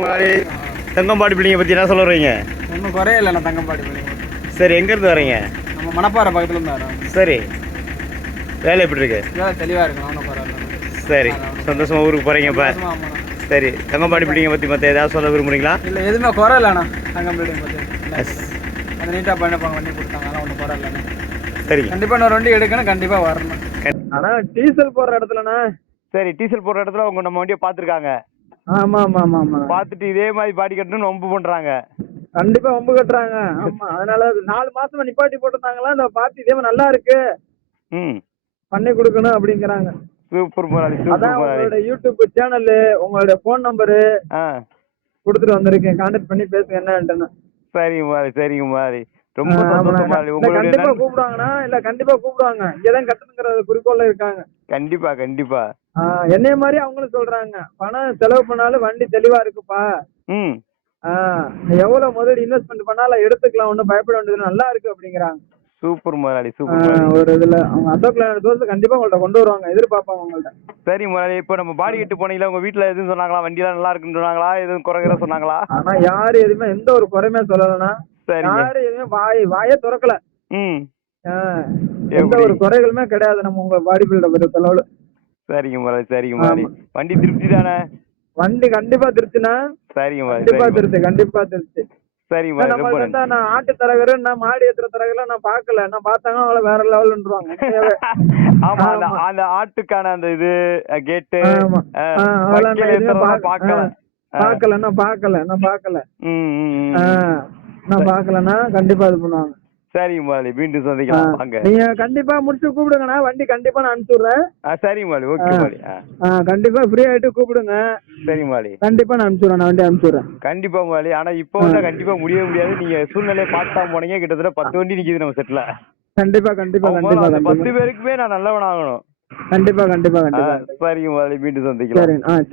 முதலாளி. தங்கம்பாடி பிள்ளைங்க பற்றி என்ன சொல்ல வரீங்க? ஒன்றும் குறைய இல்லைண்ணா தங்கம்பாடி பிள்ளைங்க. சரி, எங்கேருந்து வரீங்க? நம்ம மணப்பாறை பக்கத்துலேருந்து வரோம். சரி, வேலை எப்படி இருக்கு? வேலை தெளிவாக இருக்குண்ணா, ஒன்றும் குறையில்ல. சரி, சந்தோஷமா ஊருக்கு போகிறீங்க இப்போ? சரி, தங்கம்பாடி பிள்ளைங்க பற்றி மற்ற ஏதாவது சொல்ல விரும்புறீங்களா? இல்லை, எதுவுமே குறை இல்லைண்ணா. தங்கம் பில்டிங் பற்றி அது நீட்டாக பண்ணி கொடுத்தாங்க, அதெல்லாம் ஒன்றும் குறை இல்லைண்ணா. சரி, கண்டிப்பாக இன்னொரு வண்டி எடுக்கணும், கண்டிப்பாக வரணும். ஆனால் டீசல் போடுற இடத்துலண்ணா. சரி, டீசல் போடுற இடத்துல அவங்க நம்ம வண்டியை பார்த்துருக்காங்க. ஆமாம் ஆமாம் ஆமாம் ஆமாம். பார்த்துட்டு இதே மாதிரி பாடி கட்டணும்னு வம்பு பண்ணுறாங்க. கண்டிப்பா வம்பு கட்டுறாங்க. ஆமா, அதனால 4 மாசமா நிப்பாட்டி போட்டுருந்தாங்களா, இந்த பார்ட்டி இதே மாதிரி நல்லா இருக்கு, பண்ணி கொடுக்கணும் அப்படிங்கிறாங்க. சூப்பர் முதலாளி, அதான் உங்களோட யூடியூப் சேனல், உங்களோட போன் நம்பரு கொடுத்துட்டு வந்திருக்கேன், கான்டாக்ட் பண்ணி பேசுங்க என்னன்னு. சரிங்க முதலாளி, சரிங்க முதலாளி, ரொம்ப சந்தோஷம் முதலாளி. கண்டிப்பா கூப்பிடுவாங்கண்ணா. இல்ல கண்டிப்பா கூப்பிடுவாங்க, இங்கதான் கட்டணுங்கிற குறிக்கோள்ல இருக்காங்க. கண்டிப்பா கண்டிப்பா. என்னைய மாதிரி அவங்களும் சொல்றாங்க, பணம் செலவு பண்ணாலும் வண்டி தெளிவா இருக்குப்பா, எவ்வளவு முதல் இன்வெஸ்ட்மெண்ட் பண்ணாலும் எடுத்துக்கலாம், ஒன்னும் பயப்பட வேண்டியது, நல்லா இருக்கு அப்படிங்கிறாங்க. சூப்பர் முதலாளி, சூப்பர். ஒரு இதுல அவங்க அசோக்ல தோசை கண்டிப்பா உங்கள்ட்ட கொண்டு வருவாங்க, எதிர்பார்ப்பாங்க உங்கள்ட்ட. சரி முதலாளி, இப்போ நம்ம பாடி கட்டு போனீங்களா, உங்க வீட்டுல எதுவும் சொன்னாங்களா? வண்டியெல்லாம் நல்லா இருக்குன்னு சொன்னாங்களா? எதுவும் குறைகிற சொன்னாங்களா? ஆனா யாரு எதுவுமே எந்த ஒரு குறையுமே சொல்லலன்னா, யாரு எதுவுமே வாயே திறக்கல. எந்த ஒரு குறைகளுமே கிடையாது நம்ம உங்க பாடி பில்டர் பொறுத்தளவுல. சரிங்க முதலாளி, சரிங்க முதலாளி. வண்டி திருப்தி தானே? வண்டி கண்டிப்பா திருப்தினா. சரிங்க முதலாளி, கண்டிப்பா திருப்தி. சரி முதலாளி, நான் ஆட்டு தரகரு, நான் மாடி ஏத்துற தரகர்லாம் நான் பாக்கல, நான் பார்த்தாங்கன்னா அவளை வேற லெவல்ன்றாங்க. ஆமா, அந்த ஆட்டுக்கான அந்த இது கேட்டு நான் பாக்கலன்னா கண்டிப்பா இது பண்ணுவாங்க. சரிங்க முதலாளி, மீண்டும் சந்திக்கலாம். வாங்க, நீங்க கண்டிப்பா முடிச்சு கூப்பிடுங்கண்ணா, வண்டி கண்டிப்பா நான் அனுப்பிச்சுடுறேன். சரிங்க முதலாளி, ஓகே முதலாளி. கண்டிப்பா ஃப்ரீ ஆயிட்டு கூப்பிடுங்க. சரிங்க முதலாளி, கண்டிப்பா நான் அனுப்பிச்சுடுறேன், நான் வண்டி அனுப்பிச்சுடுறேன். கண்டிப்பா முதலாளி. ஆனா இப்போ வந்து கண்டிப்பா முடியவே முடியாது, நீங்க சூழ்நிலையை பார்த்து தான் போனீங்க. கிட்டத்தட்ட 10 வண்டி நிக்குது நம்ம செட்ல. கண்டிப்பா கண்டிப்பா கண்டிப்பா 10 பேருக்குமே நான் நல்லவன் ஆகணும். கண்டிப்பா கண்டிப்பா கண்டிப்பா. சரிங்க முதலாளி, மீண்டும் சந்திக்கலாம்.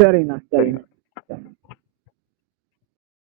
சரிங்கண்ணா, சரிங்கண்ணா.